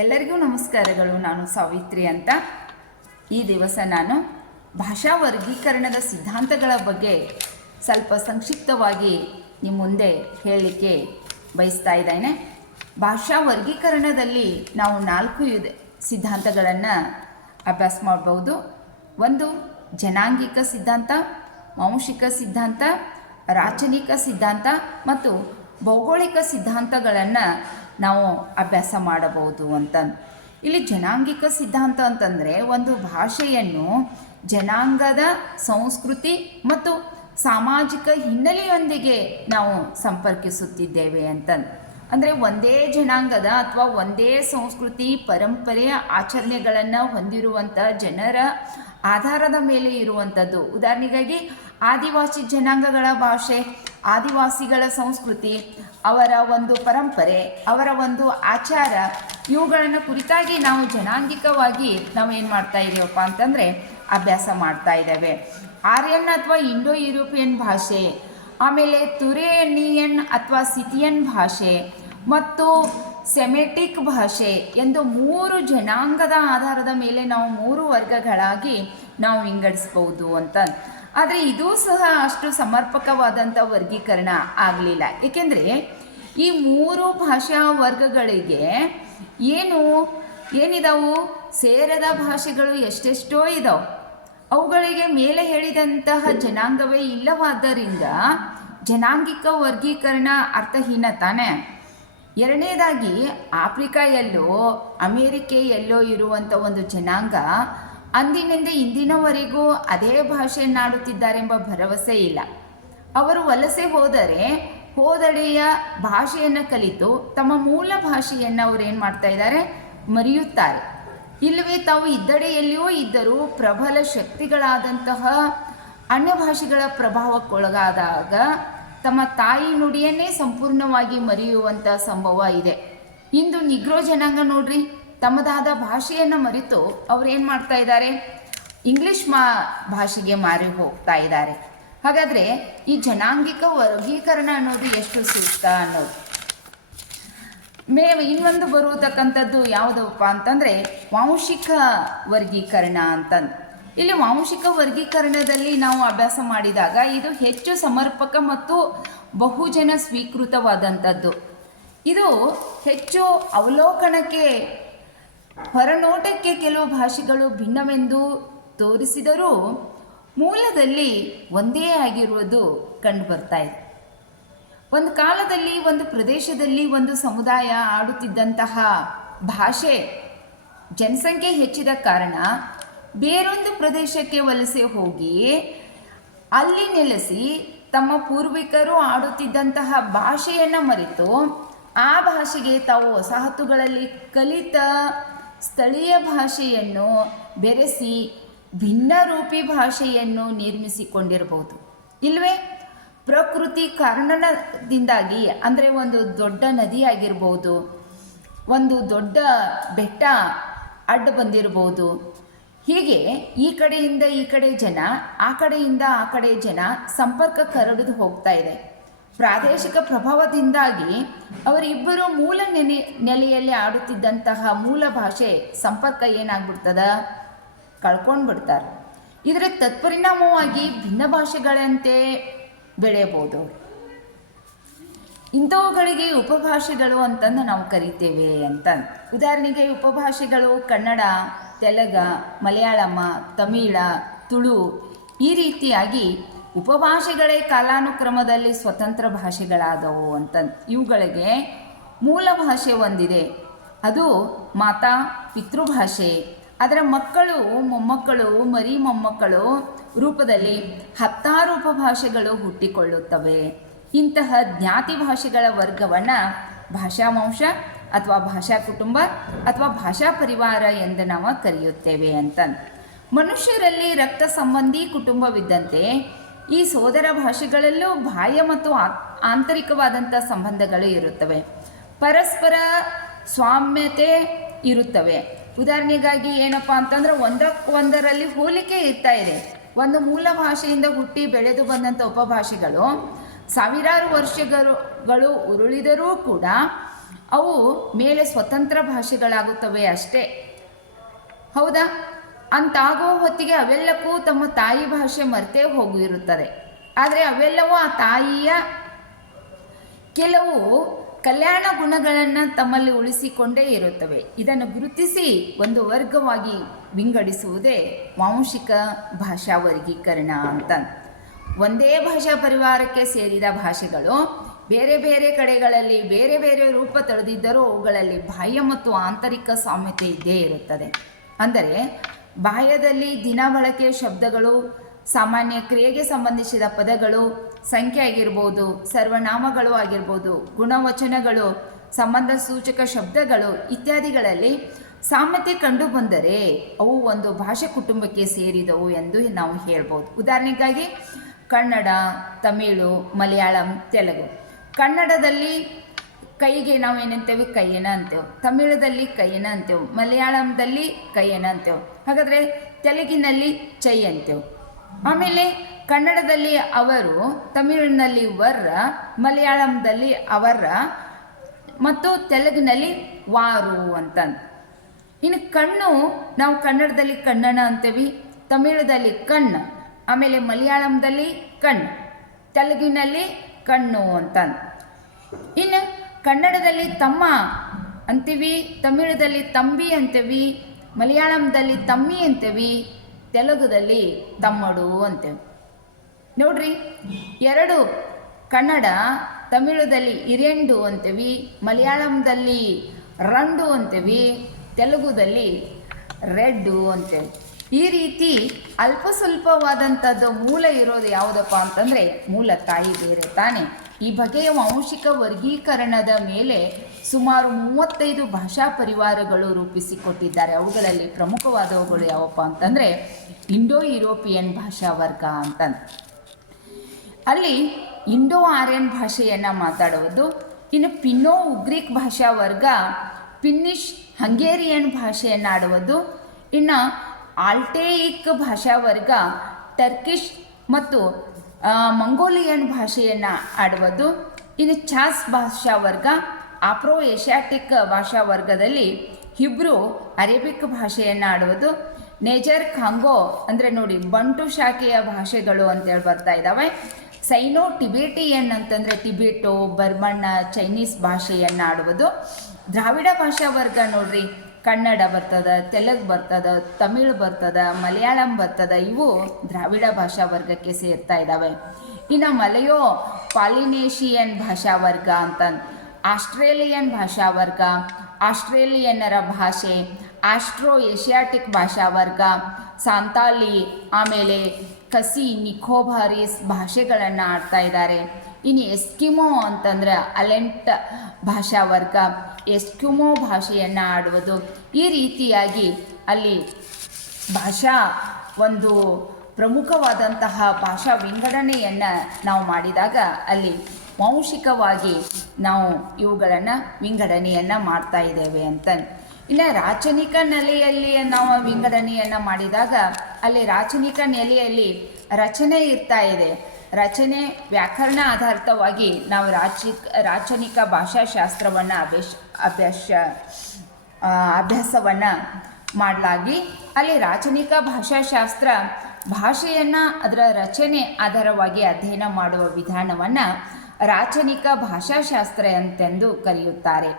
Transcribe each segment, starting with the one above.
ಎಲ್ಲರಿಗೂ ನಮಸ್ಕಾರಗಳು. ನಾನು ಸಾವಿತ್ರಿ ಅಂತ. ಈ ದಿವಸ ನಾನು ಭಾಷಾ ವರ್ಗೀಕರಣದ ಸಿದ್ಧಾಂತಗಳ ಬಗ್ಗೆ ಸ್ವಲ್ಪ ಸಂಕ್ಷಿಪ್ತವಾಗಿ ನಿಮ್ಮ ಮುಂದೆ ಹೇಳಲಿಕ್ಕೆ ಬಯಸ್ತಾ ಇದ್ದೇನೆ. ಭಾಷಾ ವರ್ಗೀಕರಣದಲ್ಲಿ ನಾವು 4 ಸಿದ್ಧಾಂತಗಳನ್ನು ಅಭ್ಯಾಸ ಮಾಡಬಹುದು. ಒಂದು ಜನಾಂಗಿಕ ಸಿದ್ಧಾಂತ, ವಾಂಶಿಕ ಸಿದ್ಧಾಂತ, ರಾಚನಿಕ ಸಿದ್ಧಾಂತ ಮತ್ತು ಭೌಗೋಳಿಕ ಸಿದ್ಧಾಂತಗಳನ್ನು ನಾವು ಅಭ್ಯಾಸ ಮಾಡಬಹುದು ಅಂತ. ಇಲ್ಲಿ ಜನಾಂಗಿಕ ಸಿದ್ಧಾಂತ ಅಂತಂದರೆ ಒಂದು ಭಾಷೆಯನ್ನು ಜನಾಂಗದ ಸಂಸ್ಕೃತಿ ಮತ್ತು ಸಾಮಾಜಿಕ ಹಿನ್ನೆಲೆಯೊಂದಿಗೆ ನಾವು ಸಂಪರ್ಕಿಸುತ್ತಿದ್ದೇವೆ ಅಂತ. ಅಂದರೆ ಒಂದೇ ಜನಾಂಗದ ಅಥವಾ ಒಂದೇ ಸಂಸ್ಕೃತಿ ಪರಂಪರೆಯ ಆಚರಣೆಗಳನ್ನು ಹೊಂದಿರುವಂಥ ಜನರ ಆಧಾರದ ಮೇಲೆ ಇರುವಂಥದ್ದು. ಉದಾಹರಣೆಗಾಗಿ ಆದಿವಾಸಿ ಜನಾಂಗಗಳ ಭಾಷೆ, ಆದಿವಾಸಿಗಳ ಸಂಸ್ಕೃತಿ, ಅವರ ಒಂದು ಪರಂಪರೆ, ಅವರ ಒಂದು ಆಚಾರ, ಇವುಗಳನ್ನು ಕುರಿತಾಗಿ ನಾವು ಜನಾಂಗಿಕವಾಗಿ ನಾವೇನು ಮಾಡ್ತಾ ಇದ್ದೀವಪ್ಪ ಅಂತಂದರೆ ಅಭ್ಯಾಸ ಮಾಡ್ತಾ ಇದ್ದೇವೆ. ಆರ್ಯನ್ ಅಥವಾ ಇಂಡೋ ಯುರೋಪಿಯನ್ ಭಾಷೆ, ಆಮೇಲೆ ತುರೇನಿಯನ್ ಅಥವಾ ಸಿಥಿಯನ್ ಭಾಷೆ ಮತ್ತು ಸೆಮೆಟಿಕ್ ಭಾಷೆ ಎಂದು 3 ಜನಾಂಗದ ಆಧಾರದ ಮೇಲೆ ನಾವು 3 ವರ್ಗಗಳಾಗಿ ನಾವು ವಿಂಗಡಿಸ್ಬೋದು ಅಂತ. ಆದರೆ ಇದೂ ಸಹ ಅಷ್ಟು ಸಮರ್ಪಕವಾದಂಥ ವರ್ಗೀಕರಣ ಆಗಲಿಲ್ಲ. ಏಕೆಂದರೆ ಈ 3 ಭಾಷಾ ವರ್ಗಗಳಿಗೆ ಏನಿದಾವು ಸೇರದ ಭಾಷೆಗಳು ಎಷ್ಟೆಷ್ಟೋ ಇದಾವೆ. ಅವುಗಳಿಗೆ ಮೇಲೆ ಹೇಳಿದಂತಹ ಜನಾಂಗವೇ ಇಲ್ಲವಾದ್ದರಿಂದ ಜನಾಂಗಿಕ ವರ್ಗೀಕರಣ ಅರ್ಥಹೀನ ತಾನೇ. ಎರಡನೇದಾಗಿ ಆಫ್ರಿಕಾಯಲ್ಲೋ ಅಮೇರಿಕೆಯಲ್ಲೋ ಇರುವಂಥ ಒಂದು ಜನಾಂಗ ಅಂದಿನಿಂದ ಇಂದಿನವರೆಗೂ ಅದೇ ಭಾಷೆಯನ್ನಾಡುತ್ತಿದ್ದಾರೆಂಬ ಭರವಸೆ ಇಲ್ಲ. ಅವರು ವಲಸೆ ಹೋದಡೆಯ ಭಾಷೆಯನ್ನು ಕಲಿತು ತಮ್ಮ ಮೂಲ ಭಾಷೆಯನ್ನು ಅವರು ಏನು ಮಾಡ್ತಾ ಇದ್ದಾರೆ, ಮರೆಯುತ್ತಾರೆ. ಇಲ್ಲವೇ ತಾವು ಇದ್ದಡೆಯಲ್ಲಿಯೂ ಇದ್ದರೂ ಪ್ರಬಲ ಶಕ್ತಿಗಳಾದಂತಹ ಅನ್ಯ ಭಾಷೆಗಳ ಪ್ರಭಾವಕ್ಕೊಳಗಾದಾಗ ತಮ್ಮ ತಾಯಿ ನುಡಿಯನ್ನೇ ಸಂಪೂರ್ಣವಾಗಿ ಮರೆಯುವಂಥ ಸಂಭವ ಇದೆ. ಇಂದು ನಿಗ್ರೋ ಜನಾಂಗ ನೋಡ್ರಿ, ತಮ್ಮದಾದ ಭಾಷೆಯನ್ನು ಮರೆತು ಅವ್ರು ಏನು ಮಾಡ್ತಾ ಇದ್ದಾರೆ, ಇಂಗ್ಲೀಷ್ ಭಾಷೆಗೆ ಮಾರಿ ಹೋಗ್ತಾ ಇದ್ದಾರೆ. ಹಾಗಾದರೆ ಈ ಜನಾಂಗಿಕ ವರ್ಗೀಕರಣ ಅನ್ನೋದು ಎಷ್ಟು ಸೂಕ್ತ ಅನ್ನೋದು. ಇನ್ನೊಂದು ಬರುವುದಕ್ಕಂಥದ್ದು ಯಾವುದಪ್ಪ ಅಂತಂದರೆ ವಾಂಶಿಕ ವರ್ಗೀಕರಣ ಅಂತಂದು. ಇಲ್ಲಿ ವಾಂಶಿಕ ವರ್ಗೀಕರಣದಲ್ಲಿ ನಾವು ಅಭ್ಯಾಸ ಮಾಡಿದಾಗ ಇದು ಹೆಚ್ಚು ಸಮರ್ಪಕ ಮತ್ತು ಬಹುಜನ ಸ್ವೀಕೃತವಾದಂಥದ್ದು. ಇದು ಹೆಚ್ಚು ಅವಲೋಕನಕ್ಕೆ, ಹೊರನೋಟಕ್ಕೆ ಕೆಲವು ಭಾಷೆಗಳು ಭಿನ್ನವೆಂದು ತೋರಿಸಿದರೂ ಮೂಲದಲ್ಲಿ ಒಂದೇ ಆಗಿರುವುದು ಕಂಡುಬರ್ತಾ ಇದೆ. ಒಂದು ಕಾಲದಲ್ಲಿ ಒಂದು ಪ್ರದೇಶದಲ್ಲಿ ಒಂದು ಸಮುದಾಯ ಆಡುತ್ತಿದ್ದಂತಹ ಭಾಷೆ ಜನಸಂಖ್ಯೆ ಹೆಚ್ಚಿದ ಕಾರಣ ಬೇರೊಂದು ಪ್ರದೇಶಕ್ಕೆ ವಲಸೆ ಹೋಗಿ ಅಲ್ಲಿ ನೆಲೆಸಿ ತಮ್ಮ ಪೂರ್ವಿಕರು ಆಡುತ್ತಿದ್ದಂತಹ ಭಾಷೆಯನ್ನು ಮರೆತು ಆ ಭಾಷೆಗೆ ತಾವು ವಸಾಹತುಗಳಲ್ಲಿ ಕಲಿತ ಸ್ಥಳೀಯ ಭಾಷೆಯನ್ನು ಬೆರೆಸಿ ಭಿನ್ನರೂಪಿ ಭಾಷೆಯನ್ನು ನಿರ್ಮಿಸಿಕೊಂಡಿರಬಹುದು. ಇಲ್ಲವೇ ಪ್ರಕೃತಿ ಕಾರಣದಿಂದಾಗಿ, ಅಂದರೆ ಒಂದು ದೊಡ್ಡ ನದಿ ಆಗಿರ್ಬೋದು, ಒಂದು ದೊಡ್ಡ ಬೆಟ್ಟ ಅಡ್ಡ ಬಂದಿರ್ಬೋದು. ಹೀಗೆ ಈ ಕಡೆಯಿಂದ ಈ ಕಡೆ ಜನ, ಆ ಕಡೆಯಿಂದ ಆ ಕಡೆ ಜನ ಸಂಪರ್ಕ ಕರಡಿದು ಹೋಗ್ತಾ ಇದೆ. ಪ್ರಾದೇಶಿಕ ಪ್ರಭಾವದಿಂದಾಗಿ ಅವರಿಬ್ಬರು ಮೂಲ ನೆಲೆಯಲ್ಲಿ ಆಡುತ್ತಿದ್ದಂತಹ ಮೂಲ ಭಾಷೆ ಸಂಪರ್ಕ ಏನಾಗ್ಬಿಡ್ತದ, ಕಳ್ಕೊಂಡು ಬಿಡ್ತಾರೆ. ಇದರ ತತ್ಪರಿಣಾಮವಾಗಿ ಭಿನ್ನ ಭಾಷೆಗಳಂತೆ ಬೆಳೆಯಬಹುದು. ಇಂಥವುಗಳಿಗೆ ಉಪಭಾಷೆಗಳು ಅಂತಂದು ನಾವು ಕರಿತೇವೆ ಅಂತ. ಉದಾಹರಣೆಗೆ ಉಪಭಾಷೆಗಳು ಕನ್ನಡ, ತೆಲುಗ, ಮಲಯಾಳಮ, ತಮಿಳ, ತುಳು ಈ ರೀತಿಯಾಗಿ ಉಪಭಾಷೆಗಳೇ ಕಾಲಾನುಕ್ರಮದಲ್ಲಿ ಸ್ವತಂತ್ರ ಭಾಷೆಗಳಾದವು ಅಂತ. ಇವುಗಳಿಗೆ ಮೂಲ ಭಾಷೆ ಒಂದಿದೆ, ಅದು ಮಾತಾ ಪಿತೃಭಾಷೆ. ಅದರ ಮಕ್ಕಳು, ಮೊಮ್ಮಕ್ಕಳು, ಮರಿ ಮೊಮ್ಮಕ್ಕಳು ರೂಪದಲ್ಲಿ 10 ಉಪಭಾಷೆಗಳು ಹುಟ್ಟಿಕೊಳ್ಳುತ್ತವೆ. ಇಂತಹ ಜ್ಞಾತಿ ಭಾಷೆಗಳ ವರ್ಗವನ್ನು ಭಾಷಾವಂಶ ಅಥವಾ ಭಾಷಾ ಕುಟುಂಬ ಅಥವಾ ಭಾಷಾ ಪರಿವಾರ ಎಂದು ನಾವು ಕರೆಯುತ್ತೇವೆ ಅಂತ. ಮನುಷ್ಯರಲ್ಲಿ ರಕ್ತ ಸಂಬಂಧಿ ಕುಟುಂಬವಿದ್ದಂತೆ ಈ ಸೋದರ ಭಾಷೆಗಳಲ್ಲೂ ಬಾಹ್ಯ ಮತ್ತು ಆಂತರಿಕವಾದಂಥ ಸಂಬಂಧಗಳು ಇರುತ್ತವೆ. ಪರಸ್ಪರ ಸ್ವಾಮ್ಯತೆ ಇರುತ್ತವೆ. ಉದಾಹರಣೆಗಾಗಿ ಏನಪ್ಪ ಅಂತಂದರೆ ಒಂದಕ್ಕೊಂದರಲ್ಲಿ ಹೋಲಿಕೆ ಇರ್ತಾ ಇದೆ. ಒಂದು ಮೂಲ ಭಾಷೆಯಿಂದ ಹುಟ್ಟಿ ಬೆಳೆದು ಬಂದಂಥ ಉಪಭಾಷೆಗಳು ಸಾವಿರಾರು ವರ್ಷಗಳು ಉರುಳಿದರೂ ಕೂಡ ಅವು ಮೇಲೆ ಸ್ವತಂತ್ರ ಭಾಷೆಗಳಾಗುತ್ತವೆ ಅಷ್ಟೇ. ಹೌದಾ? ಅಂತಾಗೋ ಹೊತ್ತಿಗೆ ಅವೆಲ್ಲಕ್ಕೂ ತಮ್ಮ ತಾಯಿ ಭಾಷೆ ಮರೆತೇ ಹೋಗಿರುತ್ತದೆ. ಆದರೆ ಅವೆಲ್ಲವೂ ಆ ತಾಯಿಯ ಕೆಲವು ಕಲ್ಯಾಣ ಗುಣಗಳನ್ನು ತಮ್ಮಲ್ಲಿ ಉಳಿಸಿಕೊಂಡೇ ಇರುತ್ತವೆ. ಇದನ್ನು ಗುರುತಿಸಿ ಒಂದು ವರ್ಗವಾಗಿ ವಿಂಗಡಿಸುವುದೇ ವಾಂಶಿಕ ಭಾಷಾ ವರ್ಗೀಕರಣ ಅಂತ. ಒಂದೇ ಭಾಷಾ ಪರಿವಾರಕ್ಕೆ ಸೇರಿದ ಭಾಷೆಗಳು ಬೇರೆ ಬೇರೆ ಕಡೆಗಳಲ್ಲಿ ಬೇರೆ ಬೇರೆ ರೂಪ ತಳೆದಿದ್ದರೂ ಅವುಗಳಲ್ಲಿ ಬಾಹ್ಯ ಮತ್ತು ಆಂತರಿಕ ಸಾಮ್ಯತೆ ಇದ್ದೇ ಇರುತ್ತದೆ. ಅಂದರೆ ಬಾಹ್ಯದಲ್ಲಿ ದಿನ ಬಳಕೆಯ ಶಬ್ದಗಳು, ಸಾಮಾನ್ಯ ಕ್ರಿಯೆಗೆ ಸಂಬಂಧಿಸಿದ ಪದಗಳು, ಸಂಖ್ಯೆ ಆಗಿರ್ಬೋದು, ಸರ್ವನಾಮಗಳು ಆಗಿರ್ಬೋದು, ಗುಣವಚನಗಳು, ಸಂಬಂಧ ಸೂಚಕ ಶಬ್ದಗಳು ಇತ್ಯಾದಿಗಳಲ್ಲಿ ಸಾಮ್ಯತೆ ಕಂಡು ಬಂದರೆ ಅವು ಒಂದು ಭಾಷೆ ಕುಟುಂಬಕ್ಕೆ ಸೇರಿದವು ಎಂದು ನಾವು ಹೇಳ್ಬೋದು. ಉದಾಹರಣೆಗಾಗಿ ಕನ್ನಡ, ತಮಿಳು, ಮಲಯಾಳಂ, ತೆಲುಗು. ಕನ್ನಡದಲ್ಲಿ ಕೈಗೆ ನಾವು ಏನಂತೇವೆ? ಕೈಯನ ಅಂತೇವೆ. ತಮಿಳದಲ್ಲಿ ಕೈಯನ ಅಂತೇವೆ. ಮಲಯಾಳಂದಲ್ಲಿ ಕೈಯನ ಅಂತೇವೆ. ಹಾಗಾದರೆ ತೆಲುಗಿನಲ್ಲಿ ಚೈ ಅಂತೇವೆ. ಆಮೇಲೆ ಕನ್ನಡದಲ್ಲಿ ಅವರು, ತಮಿಳಿನಲ್ಲಿ ವರ್ರ, ಮಲಯಾಳಂದಲ್ಲಿ ಅವರ ಮತ್ತು ತೆಲುಗಿನಲ್ಲಿ ವಾರು ಅಂತ. ಇನ್ನು ಕಣ್ಣು ನಾವು ಕನ್ನಡದಲ್ಲಿ ಕಣ್ಣನ ಅಂತೇವಿ, ತಮಿಳದಲ್ಲಿ ಕಣ್ಣು, ಆಮೇಲೆ ಮಲಯಾಳಂದಲ್ಲಿ ಕಣ್ಣು, ತೆಲುಗಿನಲ್ಲಿ ಕಣ್ಣು ಅಂತ. ಇನ್ನು ಕನ್ನಡದಲ್ಲಿ ತಮ್ಮ ಅಂತೀವಿ, ತಮಿಳದಲ್ಲಿ ತಂಬಿ ಅಂತೀವಿ, ಮಲಯಾಳಂದಲ್ಲಿ ತಮ್ಮಿ ಅಂತೀವಿ, ತೆಲುಗುದಲ್ಲಿ ತಮ್ಮಡು ಅಂತೇವೆ. ನೋಡ್ರಿ, ಎರಡು ಕನ್ನಡ ತಮಿಳದಲ್ಲಿ ಇರೆಂಡು ಅಂತೀವಿ, ಮಲಯಾಳಂದಲ್ಲಿ ರಂಡು ಅಂತೀವಿ, ತೆಲುಗುದಲ್ಲಿ ರೆಡ್ಡು ಅಂತೇವೆ. ಈ ರೀತಿ ಅಲ್ಪ ಸ್ವಲ್ಪವಾದಂಥದ್ದು ಮೂಲ ಇರೋದು ಯಾವುದಪ್ಪ ಅಂತಂದರೆ ಮೂಲ ತಾಯಿ ಬೇರೆ ತಾನೇ. ಈ ಬಗೆಯ ವಾಂಶಿಕ ವರ್ಗೀಕರಣದ ಮೇಲೆ ಸುಮಾರು 35 ಭಾಷಾ ಪರಿವಾರಗಳು ರೂಪಿಸಿಕೊಟ್ಟಿದ್ದಾರೆ. ಅವುಗಳಲ್ಲಿ ಪ್ರಮುಖವಾದವುಗಳು ಯಾವಪ್ಪ ಅಂತಂದರೆ ಇಂಡೋ ಯುರೋಪಿಯನ್ ಭಾಷಾ ವರ್ಗ ಅಂತ. ಅಲ್ಲಿ ಇಂಡೋ ಆರ್ಯನ್ ಭಾಷೆಯನ್ನು ಮಾತಾಡುವುದು. ಇನ್ನು ಪಿನ್ನೋ ಉಗ್ರಿಕ್ ಭಾಷಾ ವರ್ಗ ಫಿನ್ನಿಷ್ ಹಂಗೇರಿಯನ್ ಭಾಷೆಯನ್ನು ಆಡುವುದು. ಇನ್ನು ಆಲ್ಟೇಯಿಕ್ ಭಾಷಾ ವರ್ಗ ಟರ್ಕಿಷ್ ಮತ್ತು ಮಂಗೋಲಿಯನ್ ಭಾಷೆಯನ್ನು ಆಡುವುದು. ಇನ್ನು ಚಾಸ್ ಭಾಷಾ ವರ್ಗ ಆಫ್ರೋ ಏಷ್ಯಾಟಿಕ್ ಭಾಷಾ ವರ್ಗದಲ್ಲಿ ಹಿಬ್ರು ಅರೇಬಿಕ್ ಭಾಷೆಯನ್ನು ಆಡುವುದು. ನೇಜರ್ ಕಾಂಗೋ ಅಂದರೆ ನೋಡಿ ಬಂಟು ಶಾಖೆಯ ಭಾಷೆಗಳು ಅಂತೇಳಿ ಬರ್ತಾ ಇದ್ದಾವೆ. ಸೈನೋ ಟಿಬೇಟಿಯನ್ ಅಂತಂದರೆ ಟಿಬೇಟೋ, ಬರ್ಮನ್, ಚೈನೀಸ್ ಭಾಷೆಯನ್ನು ಆಡುವುದು. ದ್ರಾವಿಡ ಭಾಷಾ ವರ್ಗ ನೋಡ್ರಿ, ಕನ್ನಡ ಬರ್ತದೆ, ತೆಲುಗು ಬರ್ತದೆ, ತಮಿಳು ಬರ್ತದೆ, ಮಲಯಾಳಂ ಬರ್ತದೆ. ಇವು ದ್ರಾವಿಡ ಭಾಷಾ ವರ್ಗಕ್ಕೆ ಸೇರ್ತಾ ಇದ್ದಾವೆ. ಇನ್ನು ಮಲಯೋ ಪಾಲಿನೇಷಿಯನ್ ಭಾಷಾ ವರ್ಗ ಅಂತ, ಆಸ್ಟ್ರೇಲಿಯನ್ ಭಾಷಾ ವರ್ಗ, ಆಸ್ಟ್ರೇಲಿಯನ್ನರ ಭಾಷೆ, ಆಸ್ಟ್ರೋ ಏಷ್ಯಾಟಿಕ್ ಭಾಷಾ ವರ್ಗ, ಸಾಂತಾಲಿ, ಆಮೇಲೆ ಕಸಿ, ನಿಕೋಬಾರಿಸ್ ಭಾಷೆಗಳನ್ನು ಆಡ್ತಾ ಇದ್ದಾರೆ. ಇನ್ನು ಎಸ್ಕಿಮೋ ಅಂತಂದರೆ ಅಲೆಂಟ್ ಭಾಷಾ ವರ್ಗ ಎಸ್ಕಿಮೋ ಭಾಷೆಯನ್ನು ಆಡುವುದು. ಈ ರೀತಿಯಾಗಿ ಅಲ್ಲಿ ಭಾಷಾ ಒಂದು ಪ್ರಮುಖವಾದಂತಹ ಭಾಷಾ ವಿಂಗಡಣೆಯನ್ನು ನಾವು ಮಾಡಿದಾಗ ಅಲ್ಲಿ ವಾಂಶಿಕವಾಗಿ ನಾವು ಇವುಗಳನ್ನು ವಿಂಗಡಣೆಯನ್ನು ಮಾಡ್ತಾ ಇದ್ದೇವೆ ಅಂತ. ಇನ್ನು ರಾಚನಿಕ ನೆಲೆಯಲ್ಲಿ ನಾವು ವಿಂಗಡಣೆಯನ್ನು ಮಾಡಿದಾಗ ಅಲ್ಲಿ ರಾಚನಿಕ ನೆಲೆಯಲ್ಲಿ ರಚನೆ ಇರ್ತಾ ಇದೆ. ರಚನೆ ವ್ಯಾಕರಣ ಆಧಾರಿತವಾಗಿ ನಾವು ರಾಚನಿಕ ಭಾಷಾಶಾಸ್ತ್ರವನ್ನು ಅಭ್ಯಾಸವನ್ನು ಮಾಡಲಾಗಿ ಅಲ್ಲಿ ರಾಚನಿಕ ಭಾಷಾಶಾಸ್ತ್ರ ಭಾಷೆಯನ್ನು ಅದರ ರಚನೆ ಆಧಾರವಾಗಿ ಅಧ್ಯಯನ ಮಾಡುವ ವಿಧಾನವನ್ನು ರಾಚನಿಕ ಭಾಷಾಶಾಸ್ತ್ರ ಅಂತೆಂದು ಕರೆಯುತ್ತಾರೆ.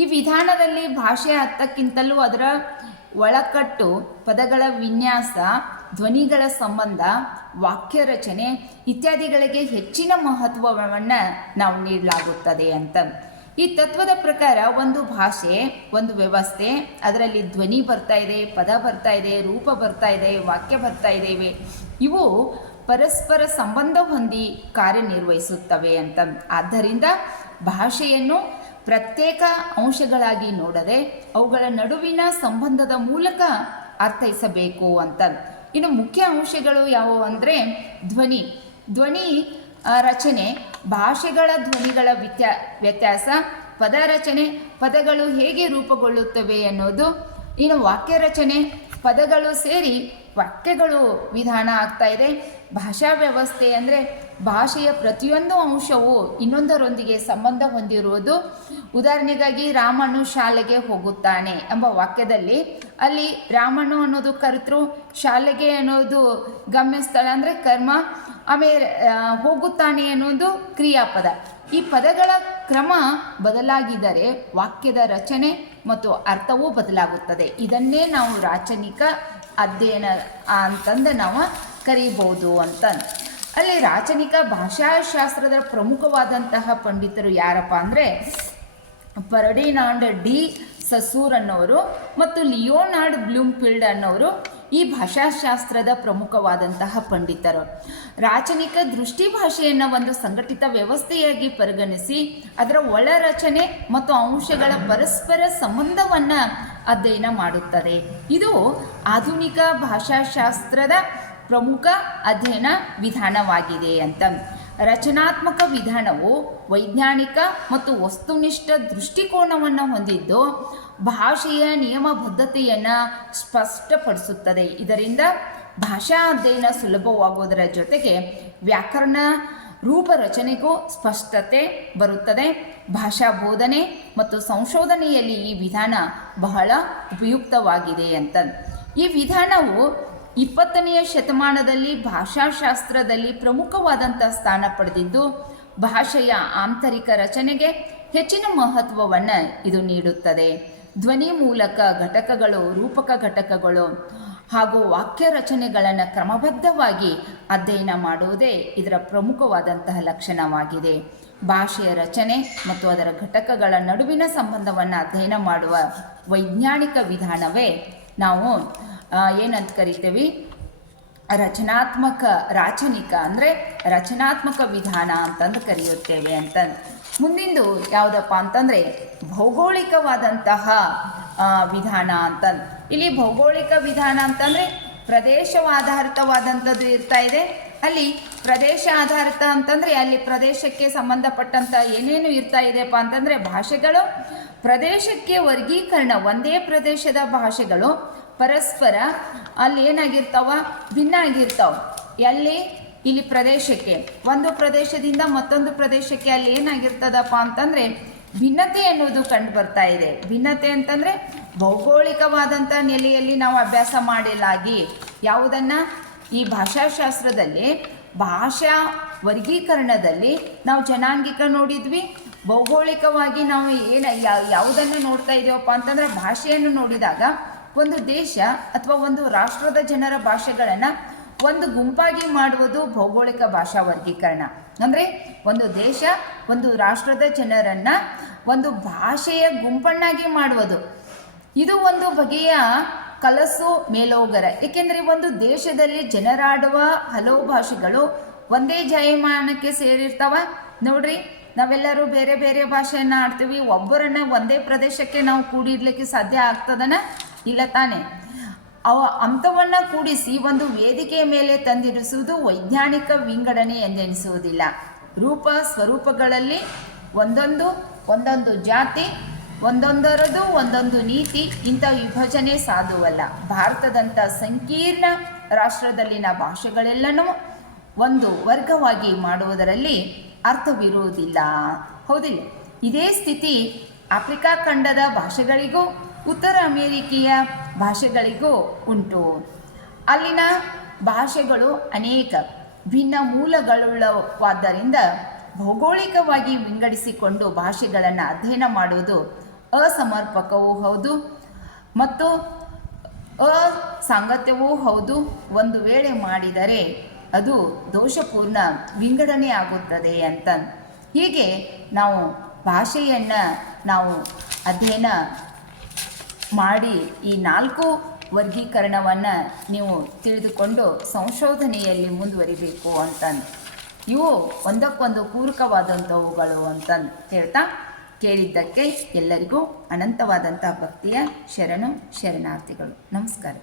ಈ ವಿಧಾನದಲ್ಲಿ ಭಾಷೆ ಅರ್ಥಕ್ಕಿಂತಲೂ ಅದರ ಒಳಕಟ್ಟು, ಪದಗಳ ವಿನ್ಯಾಸ, ಧ್ವನಿಗಳ ಸಂಬಂಧ, ವಾಕ್ಯ ರಚನೆ ಇತ್ಯಾದಿಗಳಿಗೆ ಹೆಚ್ಚಿನ ಮಹತ್ವವನ್ನು ನಾವು ನೀಡಲಾಗುತ್ತದೆ ಅಂತ. ಈ ತತ್ವದ ಪ್ರಕಾರ ಒಂದು ಭಾಷೆ, ಒಂದು ವ್ಯವಸ್ಥೆ, ಅದರಲ್ಲಿ ಧ್ವನಿ ಬರ್ತಾ ಇದೆ, ಪದ ಬರ್ತಾ ಇದೆ, ರೂಪ ಬರ್ತಾ ಇದೆ, ವಾಕ್ಯ ಬರ್ತಾ ಇದ್ದೇವೆ, ಇವು ಪರಸ್ಪರ ಸಂಬಂಧ ಹೊಂದಿ ಕಾರ್ಯನಿರ್ವಹಿಸುತ್ತವೆ ಅಂತ. ಆದ್ದರಿಂದ ಭಾಷೆಯನ್ನು ಪ್ರತ್ಯೇಕ ಅಂಶಗಳಾಗಿ ನೋಡದೆ ಅವುಗಳ ನಡುವಿನ ಸಂಬಂಧದ ಮೂಲಕ ಅರ್ಥೈಸಬೇಕು ಅಂತ. ಇನ್ನು ಮುಖ್ಯ ಅಂಶಗಳು ಯಾವುವು ಅಂದರೆ ಧ್ವನಿ ರಚನೆ, ಭಾಷೆಗಳ ಧ್ವನಿಗಳ ವ್ಯತ್ಯಾಸ, ಪದ ರಚನೆ, ಪದಗಳು ಹೇಗೆ ರೂಪುಗೊಳ್ಳುತ್ತವೆ ಅನ್ನೋದು. ಇನ್ನು ವಾಕ್ಯ ರಚನೆ, ಪದಗಳು ಸೇರಿ ವಾಕ್ಯಗಳು ವಿಧಾನ ಆಗ್ತಾ ಇದೆ. ಭಾಷಾ ವ್ಯವಸ್ಥೆ ಅಂದರೆ ಭಾಷೆಯ ಪ್ರತಿಯೊಂದು ಅಂಶವು ಇನ್ನೊಂದರೊಂದಿಗೆ ಸಂಬಂಧ ಹೊಂದಿರುವುದು. ಉದಾಹರಣೆಗಾಗಿ ರಾಮನು ಶಾಲೆಗೆ ಹೋಗುತ್ತಾನೆ ಎಂಬ ವಾಕ್ಯದಲ್ಲಿ ಅಲ್ಲಿ ರಾಮನು ಅನ್ನೋದು ಕರ್ತೃ, ಶಾಲೆಗೆ ಅನ್ನೋದು ಗಮ್ಯಸ್ಥಳ ಅಂದರೆ ಕರ್ಮ, ಆಮೇಲೆ ಹೋಗುತ್ತಾನೆ ಅನ್ನೋದು ಕ್ರಿಯಾಪದ. ಈ ಪದಗಳ ಕ್ರಮ ಬದಲಾಗಿದ್ದರೆ ವಾಕ್ಯದ ರಚನೆ ಮತ್ತು ಅರ್ಥವೂ ಬದಲಾಗುತ್ತದೆ. ಇದನ್ನೇ ನಾವು ರಾಚನಿಕ ಅಧ್ಯಯನ ಅಂತಂದು ನಾವು ಕರೀಬೋದು ಅಂತ. ಅಲ್ಲಿ ರಾಚನಿಕ ಭಾಷಾಶಾಸ್ತ್ರದ ಪ್ರಮುಖವಾದಂತಹ ಪಂಡಿತರು ಯಾರಪ್ಪ ಅಂದರೆ ಫರ್ಡಿನಾಂಡ್ ಡಿ ಸಸೂರ್ ಅನ್ನೋರು ಮತ್ತು ಲಿಯೋನಾರ್ಡ್ ಬ್ಲೂಮ್ಫೀಲ್ಡ್ ಅನ್ನೋರು ಈ ಭಾಷಾಶಾಸ್ತ್ರದ ಪ್ರಮುಖವಾದಂತಹ ಪಂಡಿತರು. ರಾಚನಿಕ ದೃಷ್ಟಿ ಭಾಷೆಯನ್ನು ಒಂದು ಸಂಘಟಿತ ವ್ಯವಸ್ಥೆಯಾಗಿ ಪರಿಗಣಿಸಿ ಅದರ ಒಳ ರಚನೆ ಮತ್ತು ಅಂಶಗಳ ಪರಸ್ಪರ ಸಂಬಂಧವನ್ನು ಅಧ್ಯಯನ ಮಾಡುತ್ತದೆ. ಇದು ಆಧುನಿಕ ಭಾಷಾಶಾಸ್ತ್ರದ ಪ್ರಮುಖ ಅಧ್ಯಯನ ವಿಧಾನವಾಗಿದೆ ಅಂತ. ರಚನಾತ್ಮಕ ವಿಧಾನವು ವೈಜ್ಞಾನಿಕ ಮತ್ತು ವಸ್ತುನಿಷ್ಠ ದೃಷ್ಟಿಕೋನವನ್ನು ಹೊಂದಿದ್ದು ಭಾಷೆಯ ನಿಯಮಬದ್ಧತೆಯನ್ನು ಸ್ಪಷ್ಟಪಡಿಸುತ್ತದೆ. ಇದರಿಂದ ಭಾಷಾ ಅಧ್ಯಯನ ಸುಲಭವಾಗುವುದರ ಜೊತೆಗೆ ವ್ಯಾಕರಣ ರೂಪರಚನೆಗೂ ಸ್ಪಷ್ಟತೆ ಬರುತ್ತದೆ. ಭಾಷಾ ಬೋಧನೆ ಮತ್ತು ಸಂಶೋಧನೆಯಲ್ಲಿ ಈ ವಿಧಾನ ಬಹಳ ಉಪಯುಕ್ತವಾಗಿದೆ ಅಂತ. ಈ ವಿಧಾನವು 20ನೇ ಶತಮಾನದಲ್ಲಿ ಭಾಷಾಶಾಸ್ತ್ರದಲ್ಲಿ ಪ್ರಮುಖವಾದಂಥ ಸ್ಥಾನ ಪಡೆದಿದ್ದು ಭಾಷೆಯ ಆಂತರಿಕ ರಚನೆಗೆ ಹೆಚ್ಚಿನ ಮಹತ್ವವನ್ನು ಇದು ನೀಡುತ್ತದೆ. ಧ್ವನಿ ಮೂಲಕ ಘಟಕಗಳು, ರೂಪಕ ಘಟಕಗಳು ಹಾಗೂ ವಾಕ್ಯ ರಚನೆಗಳನ್ನು ಕ್ರಮಬದ್ಧವಾಗಿ ಅಧ್ಯಯನ ಮಾಡುವುದೇ ಇದರ ಪ್ರಮುಖವಾದಂತಹ ಲಕ್ಷಣವಾಗಿದೆ. ಭಾಷೆಯ ರಚನೆ ಮತ್ತು ಅದರ ಘಟಕಗಳ ನಡುವಿನ ಸಂಬಂಧವನ್ನು ಅಧ್ಯಯನ ಮಾಡುವ ವೈಜ್ಞಾನಿಕ ವಿಧಾನವೇ ನಾವು ಏನಂತ ಕರಿತೀವಿ, ರಾಚನಿಕ ಅಂದರೆ ರಚನಾತ್ಮಕ ವಿಧಾನ ಅಂತಂದು ಕರೆಯುತ್ತೇವೆ ಅಂತ. ಮುಂದಿಂದು ಯಾವುದಪ್ಪ ಅಂತಂದರೆ ಭೌಗೋಳಿಕವಾದಂತಹ ವಿಧಾನ ಅಂತ. ಇಲ್ಲಿ ಭೌಗೋಳಿಕ ವಿಧಾನ ಅಂತಂದರೆ ಪ್ರದೇಶವಾಧಾರಿತವಾದಂಥದ್ದು ಇರ್ತಾ ಇದೆ. ಅಲ್ಲಿ ಪ್ರದೇಶ ಆಧಾರಿತ ಅಂತಂದರೆ ಅಲ್ಲಿ ಪ್ರದೇಶಕ್ಕೆ ಸಂಬಂಧಪಟ್ಟಂಥ ಏನೇನು ಇರ್ತಾ ಇದೆಯಪ್ಪ ಅಂತಂದರೆ ಭಾಷೆಗಳು ಪ್ರದೇಶಕ್ಕೆ ವರ್ಗೀಕರಣ. ಒಂದೇ ಪ್ರದೇಶದ ಭಾಷೆಗಳು ಪರಸ್ಪರ ಅಲ್ಲಿ ಏನಾಗಿರ್ತಾವ, ಭಿನ್ನ ಆಗಿರ್ತಾವೆ. ಇಲ್ಲಿ ಪ್ರದೇಶಕ್ಕೆ ಒಂದು ಪ್ರದೇಶದಿಂದ ಮತ್ತೊಂದು ಪ್ರದೇಶಕ್ಕೆ ಅಲ್ಲಿ ಏನಾಗಿರ್ತದಪ್ಪ ಅಂತಂದರೆ ಭಿನ್ನತೆ ಎನ್ನುವುದು ಕಂಡು ಬರ್ತಾ ಇದೆ. ಭಿನ್ನತೆ ಅಂತಂದರೆ ಭೌಗೋಳಿಕವಾದಂಥ ನೆಲೆಯಲ್ಲಿ ನಾವು ಅಭ್ಯಾಸ ಮಾಡಿಲಾಗಿ ಯಾವುದನ್ನು ಈ ಭಾಷಾಶಾಸ್ತ್ರದಲ್ಲಿ ಭಾಷಾ ವರ್ಗೀಕರಣದಲ್ಲಿ ನಾವು ಜನಾಂಗಿಕ ನೋಡಿದ್ವಿ. ಭೌಗೋಳಿಕವಾಗಿ ನಾವು ಯಾವುದನ್ನು ನೋಡ್ತಾ ಇದ್ದೀವಪ್ಪ ಅಂತಂದರೆ ಭಾಷೆಯನ್ನು ನೋಡಿದಾಗ ಒಂದು ದೇಶ ಅಥವಾ ಒಂದು ರಾಷ್ಟ್ರದ ಜನರ ಭಾಷೆಗಳನ್ನು ಒಂದು ಗುಂಪಾಗಿ ಮಾಡುವುದು ಭೌಗೋಳಿಕ ಭಾಷಾ ವರ್ಗೀಕರಣ. ಅಂದರೆ ಒಂದು ದೇಶ ಒಂದು ರಾಷ್ಟ್ರದ ಜನರನ್ನು ಒಂದು ಭಾಷೆಯ ಗುಂಪನ್ನಾಗಿ ಮಾಡುವುದು. ಇದು ಒಂದು ಬಗೆಯ ಕಲಸು ಮೇಲೋಗರ. ಏಕೆಂದರೆ ಒಂದು ದೇಶದಲ್ಲಿ ಜನರಾಡುವ ಹಲವು ಭಾಷೆಗಳು ಒಂದೇ ಜಾಯಮಾನಕ್ಕೆ ಸೇರಿರ್ತಾವ. ನೋಡ್ರಿ, ನಾವೆಲ್ಲರೂ ಬೇರೆ ಬೇರೆ ಭಾಷೆಯನ್ನು ಆಡ್ತೀವಿ. ಒಬ್ಬರನ್ನು ಒಂದೇ ಪ್ರದೇಶಕ್ಕೆ ನಾವು ಕೂಡಿಡ್ಲಿಕ್ಕೆ ಸಾಧ್ಯ ಆಗ್ತದನ? ಇಲ್ಲ ತಾನೆ. ಅಂಥವನ್ನು ಕೂಡಿಸಿ ಒಂದು ವೇದಿಕೆಯ ಮೇಲೆ ತಂದಿರಿಸುವುದು ವೈಜ್ಞಾನಿಕ ವಿಂಗಡಣೆ ಎಂದೆನಿಸುವುದಿಲ್ಲ. ರೂಪ ಸ್ವರೂಪಗಳಲ್ಲಿ ಒಂದೊಂದು ಜಾತಿ, ಒಂದೊಂದರದು ಒಂದೊಂದು ನೀತಿ, ಇಂಥ ವಿಭಜನೆ ಸಾಧುವಲ್ಲ. ಭಾರತದಂಥ ಸಂಕೀರ್ಣ ರಾಷ್ಟ್ರದಲ್ಲಿನ ಭಾಷೆಗಳೆಲ್ಲನೂ ಒಂದು ವರ್ಗವಾಗಿ ಮಾಡುವುದರಲ್ಲಿ ಅರ್ಥವಿರುವುದಿಲ್ಲ. ಹೌದಿಲ್ಲ? ಇದೇ ಸ್ಥಿತಿ ಆಫ್ರಿಕಾ ಖಂಡದ ಭಾಷೆಗಳಿಗೂ ಉತ್ತರ ಅಮೇರಿಕೆಯ ಭಾಷೆಗಳಿಗೂ ಉಂಟು. ಅಲ್ಲಿನ ಭಾಷೆಗಳು ಅನೇಕ ಭಿನ್ನ ಮೂಲಗಳುಳ್ಳವಾದ್ದರಿಂದ ಭೌಗೋಳಿಕವಾಗಿ ವಿಂಗಡಿಸಿಕೊಂಡು ಭಾಷೆಗಳನ್ನು ಅಧ್ಯಯನ ಮಾಡುವುದು ಅಸಮರ್ಪಕವೂ ಹೌದು ಮತ್ತು ಅಸಾಂಗತ್ಯವೂ ಹೌದು. ಒಂದು ವೇಳೆ ಮಾಡಿದರೆ ಅದು ದೋಷಪೂರ್ಣ ವಿಂಗಡಣೆ ಆಗುತ್ತದೆ ಅಂತ. ಹೀಗೆ ನಾವು ಭಾಷೆಯನ್ನು ನಾವು ಅಧ್ಯಯನ ಮಾಡಿ ಈ 4 ವರ್ಗೀಕರಣವನ್ನು ನೀವು ತಿಳಿದುಕೊಂಡು ಸಂಶೋಧನೆಯಲ್ಲಿ ಮುಂದುವರಿಬೇಕು ಅಂತಂದು. ಇವು ಒಂದಕ್ಕೊಂದು ಪೂರಕವಾದಂಥವುಗಳು ಅಂತಂದು ಹೇಳ್ತಾ ಕೇಳಿದ್ದಕ್ಕೆ ಎಲ್ಲರಿಗೂ ಅನಂತವಾದಂಥ ಭಕ್ತಿಯ ಶರಣಾರ್ಥಿಗಳು. ನಮಸ್ಕಾರ.